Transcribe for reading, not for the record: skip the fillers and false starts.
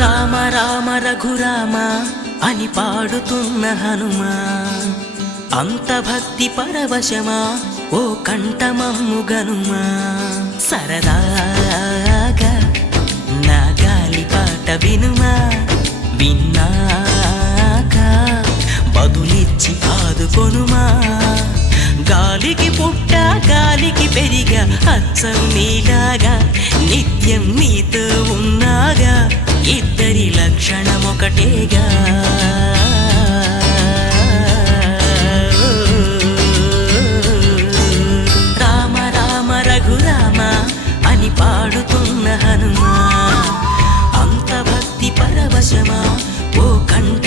రామ రామ రఘురామ అని పాడుతున్న హనుమా, అంత భక్తి పరవశమా ఓ కంఠమమ్ము గనుమా. సరదాగా నా గాలి పాట వినుమా, విన్నాక బదులిచ్చి ఆదుకొనుమా. గాలికి పుట్ట గాలికి పెరిగా అచ్చం నీలాగా, నిత్యం నీతో ఉన్నాగా, ఇద్దరి లక్షణం ఒకటేగా. రామ రామ రఘురామ అని పాడుతున్న హనుమా, అంత భక్తి పరవశమా ఓ కంఠ